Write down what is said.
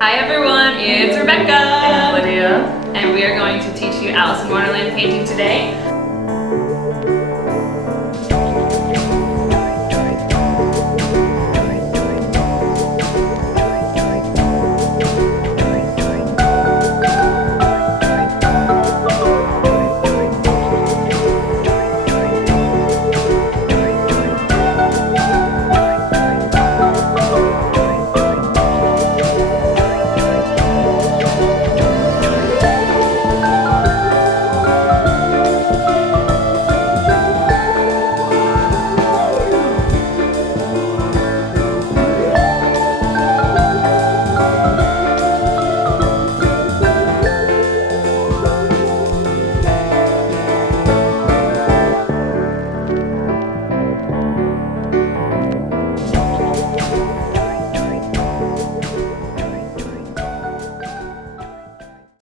Hi everyone, it's Rebecca! And Lydia. And we are going to teach you Alice in Wonderland painting today.